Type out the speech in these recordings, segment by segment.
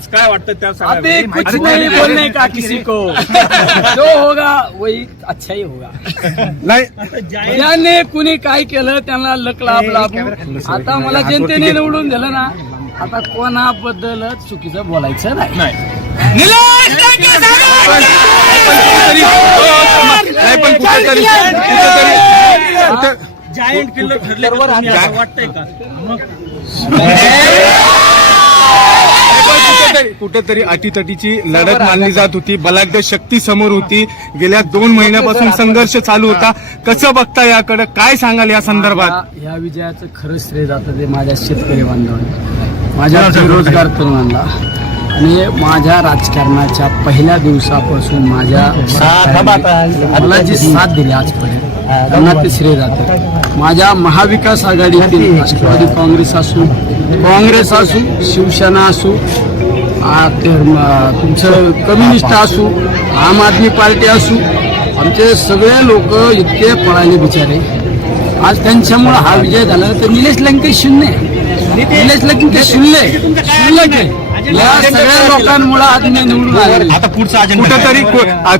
आज काय वाटतं त्या अभी सगळ्या कुछ नहीं बोलने का किसी को? जो होगा वही अच्छा ही होगा। नाही। ज्याने कुणी काय केलं त्यांना लक लाभ लाभू आता मला जनतेने निवडून दिलं ना आता कोणाबद्दल चुकीचं बोलायचं नाही. निलेश लंके नाही पण कुठेतरी कुठेतरी कुठे- जायंट किल्लर ठरले का तुम्ही असं वाटतंय का? मग कुठेतरी अटीतटीची लढत मानली जात होती. बलाढ्य शक्ती समोर होती. गेल्या दोन महिन्यापासून संघर्ष चालू होता. कसं बघता याकडे? काय सांगाल या संदर्भात? या- विजयाचं खरं श्रेय जातं ते माझ्या शेतकरी बांधवांना. माझ्या बेरोजगार तरुणांना. आणि माझ्या राजकारणाच्या पहिल्या दिवसापासून माझ्या मला जी साथ दिली आजपर्यंत. त्यांना ते श्रेय जातं. माझ्या महाविकास आघाडीतील राष्ट्रवादी काँग्रेस असू काँग्रेस असू शिवसेना असू तुमचं कम्युनिस्ट असू आम आदमी पार्टी असू आमचे सगळे लोक इतके पळाले बिचारे आज त्यांच्यामुळे हा विजय झाला तर निलेश लंके शून्य. निलेश लंके शून्य. या सगळ्या लोकांमुळे आज मी निवडून आलेलो आता पुढचा अजेंडा कुठेतरी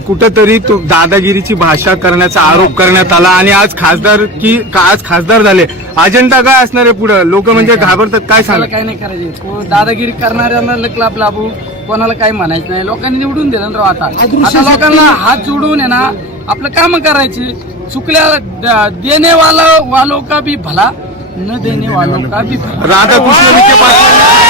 कुठेतरी तो दादागिरीची भाषा करण्याचा आरोप करण्यात आला आणि आज खासदार की का- आज खासदार झाले. अजेंडा काय असणार आहे पुढे? लोक म्हणजे घाबरतात काय सांग? काय नाही करायचे. दादागिरी करणाऱ्यांना लक लाभ कोणाला काही म्हणायचं नाही. लोकांनी निवडून दिलं ना राव आता. आता लोकांना हात जोडून आहे ना आपलं काम करायचे. चुकल्या द- देणे वाला वालो का भी भला न देणे वालो का भी भला. राधाकृष्ण विखे पाटील.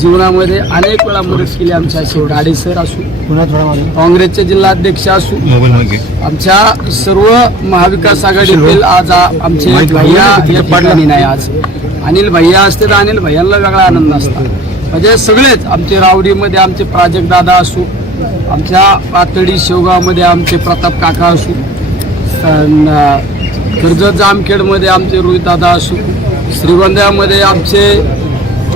जीवनामध्ये अनेक वेळा मदत केली आमच्या शेव गाडे सर असू काँग्रेसचे जिल्हाध्यक्ष असू. मोबाईल मध्ये आमच्या सर्व महाविकास आघाडीतील आज आमचे भैया हे पडले नाही आज. अनिल भैया असते तर अनिल भैयांना वेगळा आनंद असता. म्हणजे सगळेच आमचे रावडीमध्ये आमचे प्राजक्त दादा असू आमच्या पातळी शेवगावमध्ये आमचे प्रताप काका असू कर्जत जामखेडमध्ये आमचे रोहित दादा असू श्रीगोंद्यामध्ये आमचे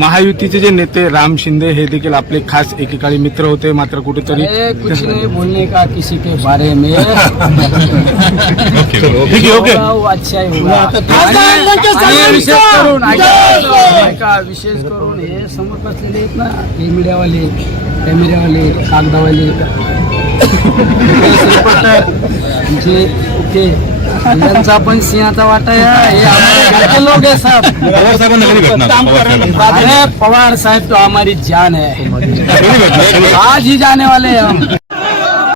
महायुतीचे जे नेते राम शिंदे हे देखील आपले खास एकेकाळी मित्र होते मात्र कुठेतरी कुछ नहीं बोलने का किसी के बारे में। ठीक आहे ओके. होगा, वो अच्छा ही होगा. आणि- आणि विशेष करून ऐका ऐका, विशेष करून हे समोर बसलेले आहेत ना हे मीडियावाले कॅमेऱ्यावाले कागदावाले. आमचे ओके. यांचा पण सिंहाचा वाटा आहे हे आहे साहेब. पवार साहेबांना कधी भेटणार? पवार साहेबांना? अरे पवार साहब तो हमारी जान है. आज ही जाने वाले हैं हम